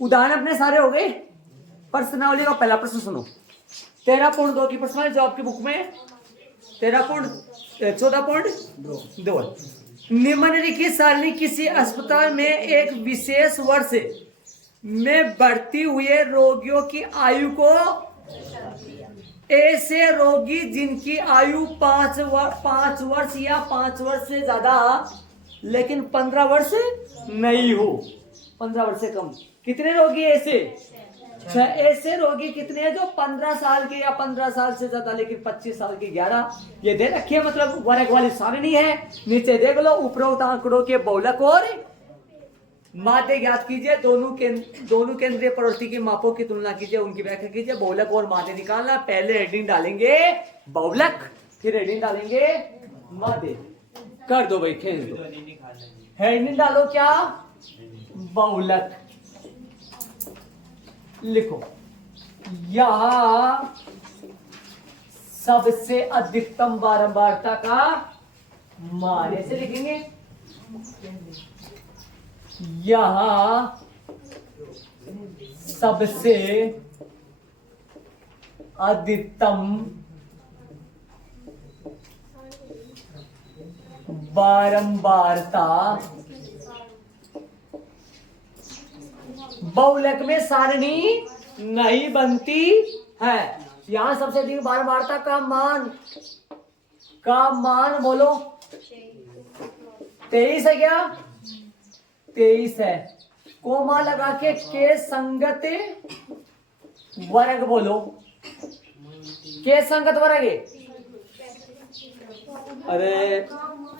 उदाहरण अपने सारे हो गए। प्रश्नावली का पहला प्रश्न सुनो। 13.2 की प्रश्नावली जो आपकी बुक में 14.2 निम्नलिखित सारणी किसी अस्पताल में एक विशेष वर्ष में भर्ती हुए रोगियों की आयु को ऐसे रोगी जिनकी आयु 5 वर्ष या 5 वर्ष से ज्यादा लेकिन 15 वर्ष नहीं हो, 15 वर्ष से कम। कितने रोगी ऐसे? ऐसे रोगी कितने हैं जो 15 साल के या 15 साल से ज्यादा लेकिन 25 साल के 11। ये दे रखिए, मतलब वर्ग वाली सारणी है। नीचे देख लो, उपरोक्त आंकड़ों के बहुलक और माध्य ज्ञात कीजिए। दोनों केंद्रीय प्रवृत्ति के मापों की तुलना कीजिए, उनकी व्याख्या कीजिए। बहुलक और माध्य निकालना। पहले हेडिंग डालेंगे बहुलक, फिर हेडिंग डालेंगे माध्य। कर दो भाई, खेल दो। हेडिंग डालो क्या? बहुलक। लिखो यह सबसे अधिकतम बारंबारता का मान, ऐसे लिखेंगे। यह सबसे अधिकतम बारंबारता। बहुलक में सारणी नहीं बनती है। यहां सबसे अधिक बारंबारता का मान बोलो 23 है क्या? 23 है। कोमा लगा के संगत वर्ग बोलो। के संगत वर्ग है? अरे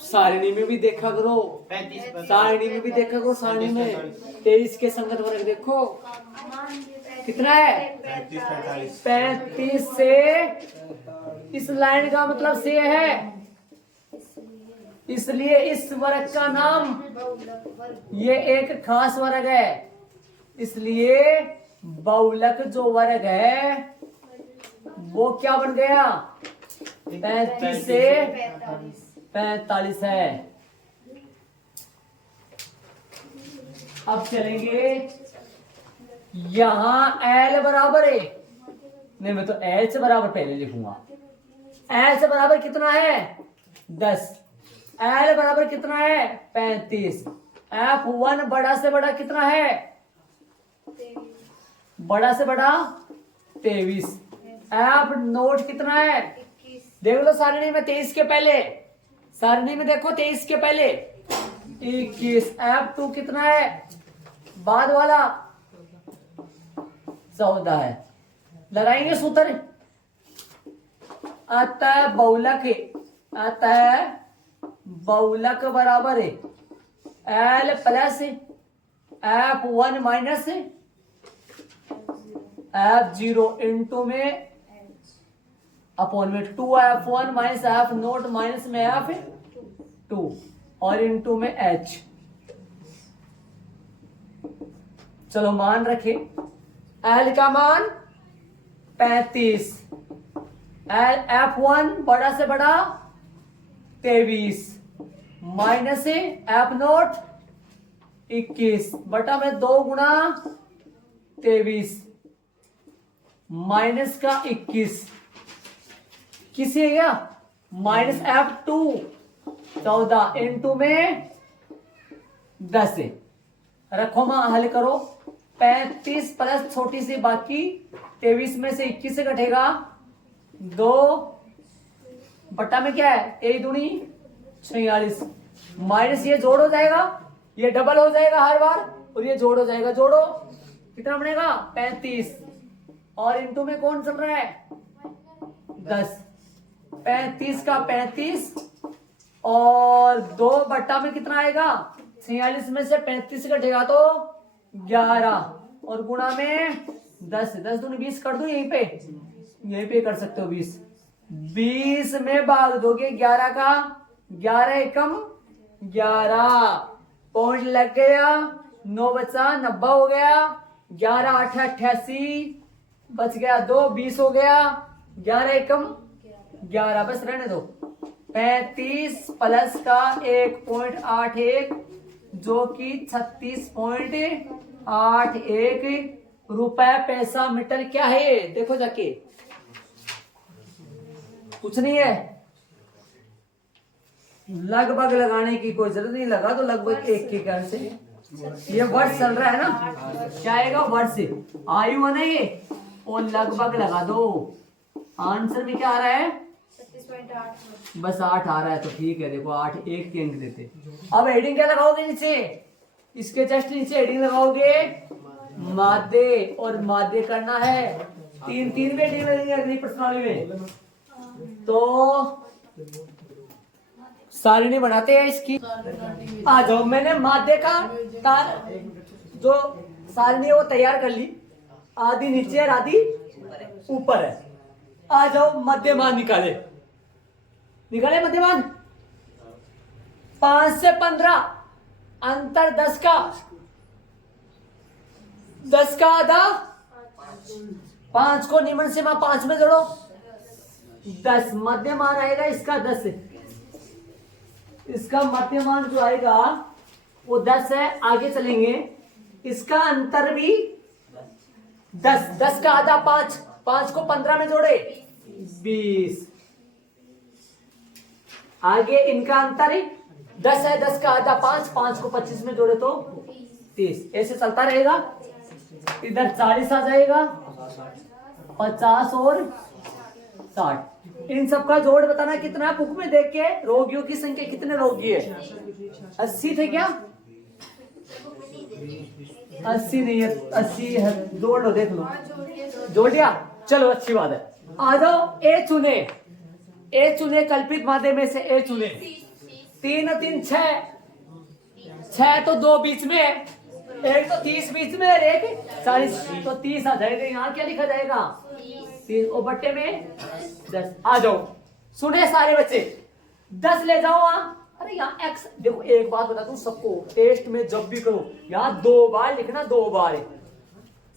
सारणी में भी देखा करो, सारणी में भी देखा करो। सारणी में 23 के संगत वर्ग देखो कितना है? 35 से। इस लाइन का मतलब से है, इसलिए इस वर्ग का नाम, ये एक खास वर्ग है, इसलिए बहुलक जो वर्ग है वो क्या बन गया? 35 से 45 है। अब चलेंगे यहां L बराबर है। नहीं, मैं तो L से बराबर पहले लिखूंगा। L से बराबर कितना है? 10। L बराबर कितना है? 35। F1 बड़ा से बड़ा कितना है? बड़ा से बड़ा 23। F नोट कितना है? देख लो सारणी में 23 के पहले, सारणी में देखो 23 के पहले 21। F2 कितना है? बाद वाला 14 है। लगाएंगे सूत्र। अतः बहुलक है, अतः बहुलक बराबर है L plus F1 minus F0 into में अपॉन में 2F1 minus F note minus में F2 और इंटू में H। चलो मान रखे। L का मान 35, F1 बड़ा से बड़ा 23 माइनस F नोट 21 बटा में 2 गुणा 23 माइनस का 21 किसी है क्या? माइनस F2 14 इंटू में 10 है। रखो मां, हल करो। 35 प्लस छोटी सी बाकी 23 में से 21 से कटेगा 2 बटा में क्या है? 1 दूनी 46 माइनस ये जोड़ हो जाएगा, ये डबल हो जाएगा हर बार और ये जोड़ हो जाएगा। जोड़ो कितना बनेगा? 35 और इंटू में कौन चल रहा है? 10। 35 का 35 और 2 बट्टा में कितना आएगा? 46 में से 35 कटेगा तो 11 और गुणा में 10। 10 दूनी 20 कर दो, यहीं पे कर सकते हो 20। 20 में भाग दोगे 11 का, 11 एकम 11 पॉइंट लग गया। 9 बचा 90 हो गया। 11 8 88 बच गया 2 20 हो गया। 11 एकम 11 बस रहने दो। 35 प्लस का 1.81 जो कि 36.8 8 1 रुपए पैसा मीटर क्या है ये देखो जाके, कुछ नहीं है। लगभग लगाने की कोई जरूरत नहीं, लगा तो लगभग एक के कारण से। ये वर्ड चल रहा है ना, क्या आएगा वर्ड से, आयु है ना ये, और लगभग लगा दो। आंसर में क्या आ रहा है, 36.8 बस 8 आ रहा है तो ठीक है। देखो 8 1 के अंक देते। अब हेडिंग क्या लगाओगे नीचे, इसके जस्ट नीचे हेडिंग लगाओगे मादे, और मादे करना है 3 में हेडिंग लगेंगे अगली प्रश्नावली में। तो सारणी बनाते हैं इसकी। आ जाओ, मैंने मादे का जो सारणी है वो तैयार कर ली, आधी नीचे और आधी ऊपर है। आ जाओ मध्यमान निकाले, निकाले मध्यमान। 5 से 15 अंतर 10 का, 10 का आधा, 5 को निम्न सीमा 5 में जोड़ो 10, मध्यमान आएगा इसका 10 है। इसका मध्यमान जो आएगा वो 10 है। आगे चलेंगे, इसका अंतर भी 10, 10 का आधा 5, 5 को 15 में जोड़े 20। आगे इनका अंतर है 10 है, 10 का आधा 5, 5 को 25 में जोड़े तो 30। ऐसे चलता रहेगा। इधर 40 आ जाएगा, 50 और 60। इन सबका जोड़ बताना कितना, बुक में देख के रोगियों की संख्या कितने रोगी है, 80 थे क्या, 80 नहीं है, 80 है, जोड़ लो, देख लो, जोड़ दिया, चलो अच्छी बात है। आ जाओ ए चुने, ए चुने कल्पित मादे में से ए चुने। 3 और 3 6, 6 तो 2 बीच में, एक तो 30 बीच में, एक 40, तो 30 आ जाएगा। यहाँ क्या लिखा जाएगा 30 और बट्टे में 10। आ जाओ, सुने सारे बच्चे, 10 ले जाओ वहां। अरे यहाँ एक्स, देखो एक बात बता दूं सबको, टेस्ट में जब भी करो यहाँ 2 बार लिखना, 2 बार।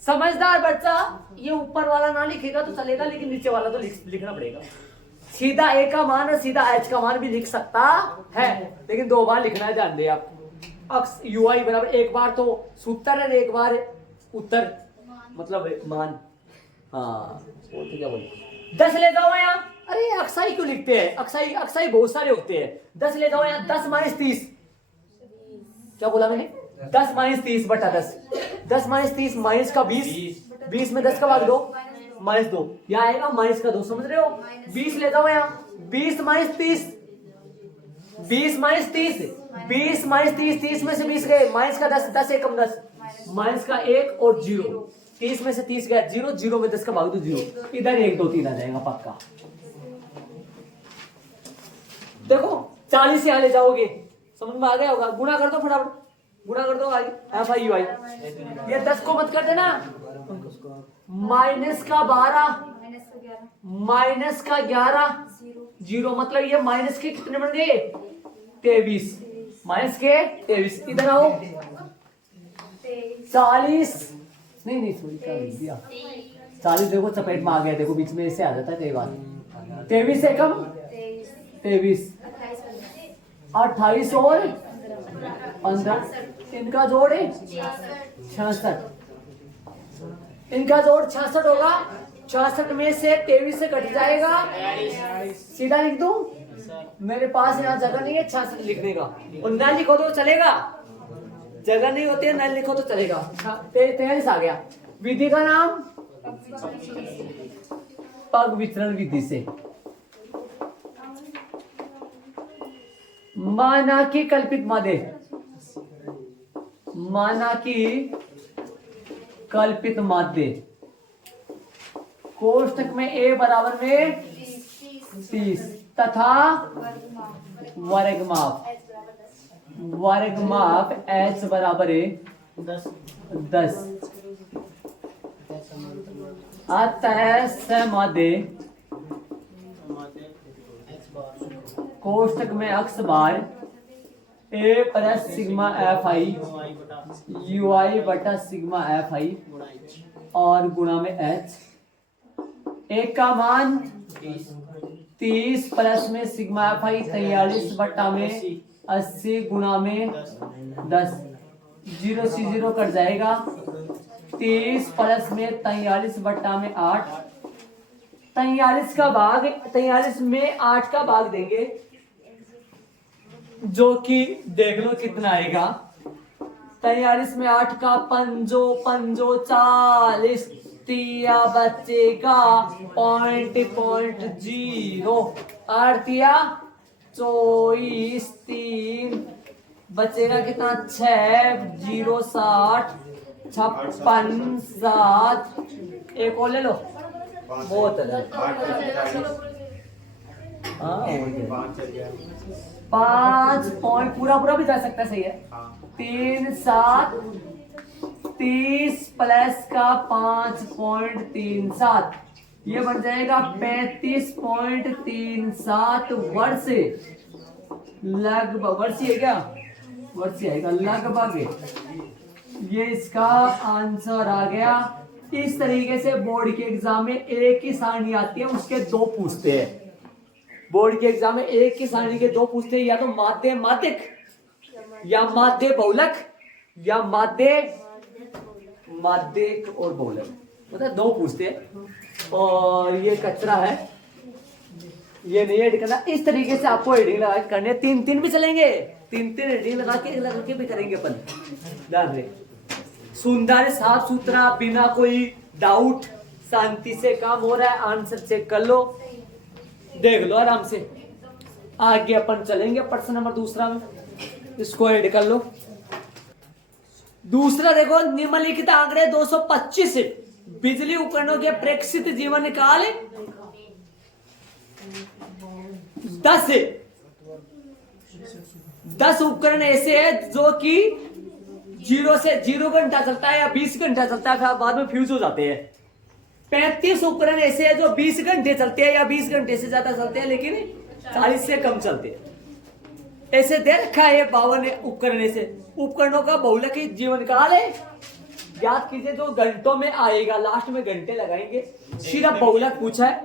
समझदार बच्चा ये ऊपर वाला ना लिखेगा तो चलेगा, लेकिन नीचे वाला तो लिखना पड़ेगा। सीधा ए का मान और सीधा एच का मान भी लिख सकता है, लेकिन 2 बार लिखना है, ध्यान दे आप। अक्स यू आई बराबर, एक बार तो सूत्र है, एक बार उत्तर मतलब मान। हाँ तो क्या बोले, 10 ले जाओ यहाँ। अरे अक्साई क्यों लिखते हैं, अक्साई अक्साई बहुत सारे होते हैं। 10 ले जाओ यहाँ, 10 - 30, क्या बोला मैंने, 10 - 30 बटा 10, 10 - 30 माइनस का 20, 20 में 10 का भाग दो -2, यहाँ आएगा माइनस का 2, समझ रहे हो। 20 ले जाओ यहाँ, 20 - 30, 20 - 30, 20 - 30, 30 में से 20 गए, माइनस का 10, 10 एकम 10, माइनस का 1 और 0, 30 में से 30 गया 0, 0 में 10 का भाग दो 0, इधर 1 2 3 आ जाएगा पक्का। देखो 40 यहाँ ले जाओगे, समझ में आ गया होगा। गुणा कर दो फटाफट, गुणा कर दो आगे, FIUI। ये 10 को मत कर देना, माइनस का 12, माइनस का 11, 0, मतलब ये माइनस के कितने बन गए 23, माइनस के 23। इधर आओ 40, नहीं सॉरी क्या लिख दिया, 40 देखो चपेट में आ गया, देखो बीच में ऐसे आ जाता है कई बार। 23 से कम 23, 28 और 15, इनका जोड़ है 66, इनका जोड़ 66 होगा। 66 में से 23 से कट जाएगा, सीधा लिख दूं, मेरे पास यहाँ जगह नहीं है 66 लिखने का, और ना लिखो तो चलेगा, जगह नहीं होती है, ना लिखो तो चलेगा। 43 आ गया। विधि का नाम पग वितरण विधि से। माना की कल्पित मादे, माना की कल्पित मादे, कोष्टक में a बराबर में 30 तथा वर्गमाप, वर्गमाप h बराबर है 10, अतः समादे कोष्टक में अक्स बार a plus sigma FI UI बटा सिग्मा FI और गुणा में h। एक का मान 30 प्लस में सिग्मा FI 43 बटा में 80 गुणा में 10, जीरो से जीरो कट जाएगा। 30 प्लस में 43 बट्टा में 8, 43 का भाग 43 में 8 का भाग देंगे, जो कि देख लो कितना आएगा। 43 में 8 का पंजो पंजो 40, तिया बचेगा पॉइंट पॉइंट 0, 8 तिया 24, 3 बचेगा कितना 6, 0 60, 56 7, एक और ले लो बहुत है। पांच पॉइंट पूरा पूरा भी जा सकता है, सही है। 3 7 30 प्लस का 5.37, ये बन जाएगा 35.37 वर्ष। लगभग वर्षी है क्या, वर्षी आएगा लगभग, ये इसका आंसर आ गया। इस तरीके से बोर्ड के एग्जाम में एक ही सारणी आती है, उसके दो पूछते हैं। बोर्ड के एग्जाम में एक ही सारणी के दो पूछते हैं, या तो माध्य माध्यक या माध्य बहुलक या माध्य माध्यक और बहुलक, मतलब दो पूछते हैं। और ये कचरा है, ये नहीं एड करना। इस तरीके से आपको हेडिंग लगा के करने, 3 भी चलेंगे, 3 हेडिंग लगा के भी करेंगे अपन। ध्यान रहे, सुंदर साफ सुथरा बिना कोई डाउट, शांति से काम हो रहा है, आंसर चेक कर लो, देख लो आराम से। आगे अपन चलेंगे प्रश्न नंबर दूसरा में, इसको ऐड कर लो। दूसरा देखो, निम्नलिखित आंकड़े 225 बिजली उपकरणों के प्रेक्षित जीवन काल 10 उपकरण ऐसे हैं जो कि 0 से 0 घंटा चलता है या 20 घंटा चलता है, फिर बाद में फ्यूज हो जाते हैं। 35 उपकरण ऐसे हैं जो 20 घंटे चलते हैं या 20 घंटे से ज्यादा चलते हैं, लेकिन 40 से कम चलते हैं। ऐसे दे रखा है 52 उपकरण ऐसे। उपकरणों का बहुलक जीवन काल है, याद कीजिए, जो घंटों में आएगा, लास्ट में घंटे लगाएंगे। सिर्फ बहुलक पूछा है,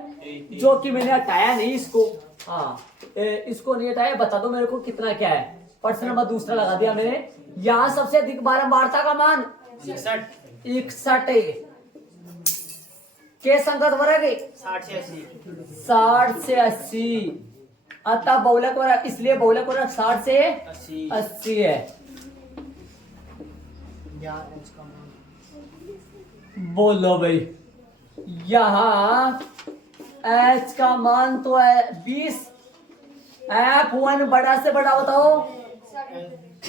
जो कि मैंने हटाया नहीं इसको, हाँ इसको नहीं हटाया। बता दो मेरे को कितना क्या है। प्रश्न नंबर दूसरा लगा दिया मैंने। यहाँ सबसे अधिक बारंबारता का मान 61 है। के संगत वर्ग 60 से 80, अतः बहुलक वर्ग, इसलिए बहुलक वर्ग 60 से 80 है। बोलो भाई, यहाँ H का मान तो है 20, F1 बड़ा से बड़ा बताओ,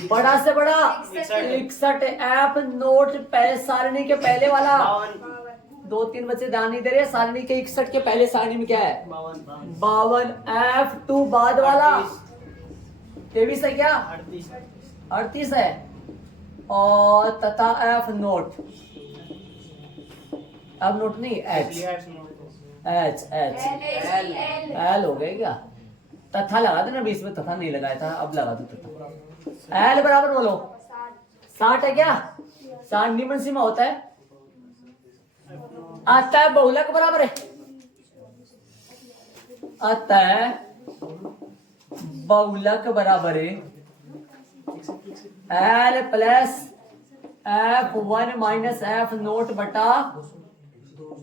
बड़ा से बड़ा 61, F नोट सारणी के पहले वाला 2-3 बच्चे ध्यान नहीं दे रहे, सारणी के 61 के पहले सारणी में क्या है 52, F2 बाद वाला 23 है क्या 38 है, और तथा F नोट नहीं H L हो गया क्या, तथा लगा देना बीच में, तथा नहीं लगाया था, अब लगा दो तथा। L बराबर बोलो 60 है क्या, 60 निम्न सीमा होता है, आता है बहुलक बराबर है, आता है बहुलक बराबर है L plus F1 minus F note बटा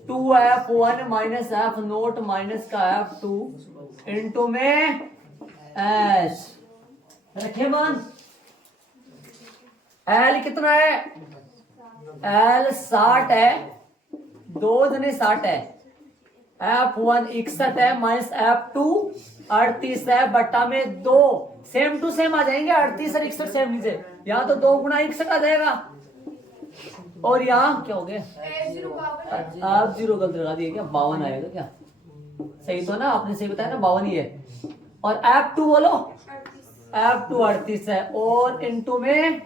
2F1 minus F note minus का F2 इंटू में H रखे मान। L कितना है, L 60 है, 2 जने 60 है, F1 61 है माइनस F2 38 है, बट्टा में 2 सेम टू सेम आ जाएंगे, 38 और 61 सेम नीचे, यहाँ तो 2 गुना 61 आ जाएगा, और यहाँ क्या हो गया आप 0 गलत लगा दिए क्या, 52 आएगा क्या, सही तो ना, आपने सही बताया ना 52 ही है। और F2 बोलो, F2 38 है, और इंटू में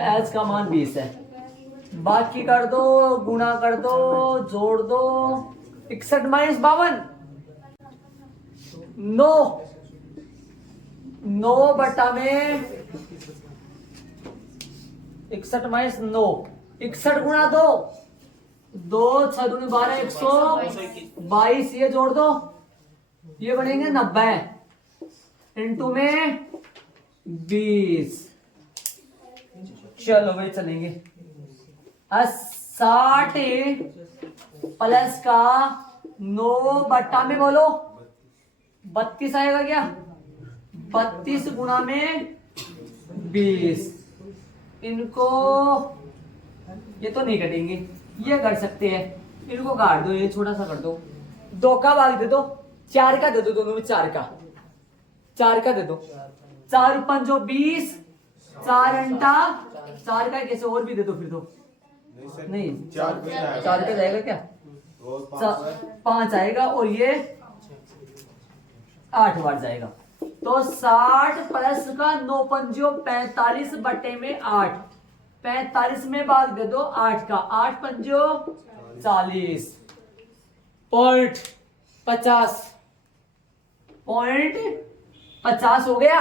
H का मान 20 है, बाकी कर दो, गुणा कर दो, जोड़ दो, 61 माइनस 52 9 बटा में 61 माइनस 9, 61 गुणा 2 6 दूनी 12 122, ये जोड़ दो, ये बनेंगे 90 इंटू में 20, चलो भाई चलेंगे। 60 प्लस का 9 बट्टा में बोलो 32 आएगा क्या? 32 गुणा में 20। इनको ये तो नहीं कटेंगे, ये कर सकते हैं, इनको काट दो, ये छोटा सा कर दो। 2 का भाग दे दो, 4 का दे दो, दोनों में 4 का दे दो। 4 पंजो 20, 4 अंटा 4 का कैसे और भी दे दो फिर तो नहीं 4 का जाएगा क्या? 5 आएगा और ये 8 बार जाएगा। तो 60 प्लस का 9 पंजो 45 बटे में 8, 45 में भाग दे दो 8 का, 8 पंजो 40, पॉइंट 50 हो गया।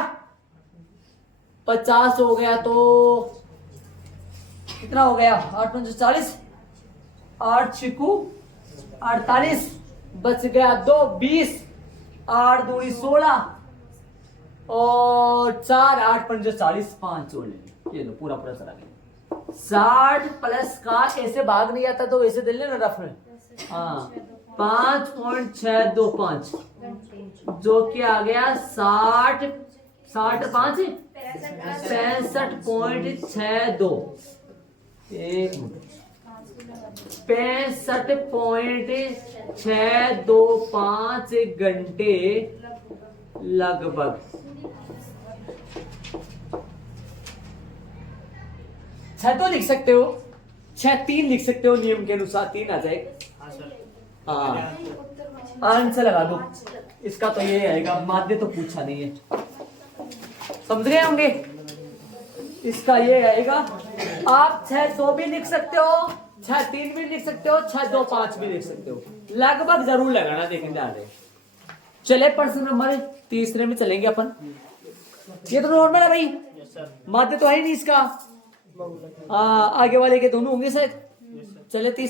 50 हो गया तो कितना हो गया? 8 पंजो 40, 8 छिकू 48, बच गया 2 20, 8 दूनी 16 और 4 8 पंजो 40, 5 जोड़ लेंगे। ये लो पूरा चला गया। 60 प्लस का ऐसे भाग नहीं आता तो ऐसे दे लेना रफ में। हाँ 5.625 जो कि आ गया 60 5 65.62 65.625 घंटे लगभग। छह तो लिख सकते हो, 6 3 लिख सकते हो, नियम के अनुसार 3 आ जाएगा। हाँ आंसर लगा दो इसका, तो ये आएगा। माध्य तो पूछा नहीं है, समझ गए होंगे। इसका ये आएगा। आप 6 2 भी लिख सकते हो, 6 3 भी लिख सकते हो, 6 2 5 भी लिख सकते हो, लगभग जरूर लगाना। देखेंगे आगे। चले प्रश्न नंबर 3 में चलेंगे अपन। ये तो नॉर्मल है भाई, माध्य तो है ही नहीं इसका। आगे वाले के दोनों होंगे शायद। चले 3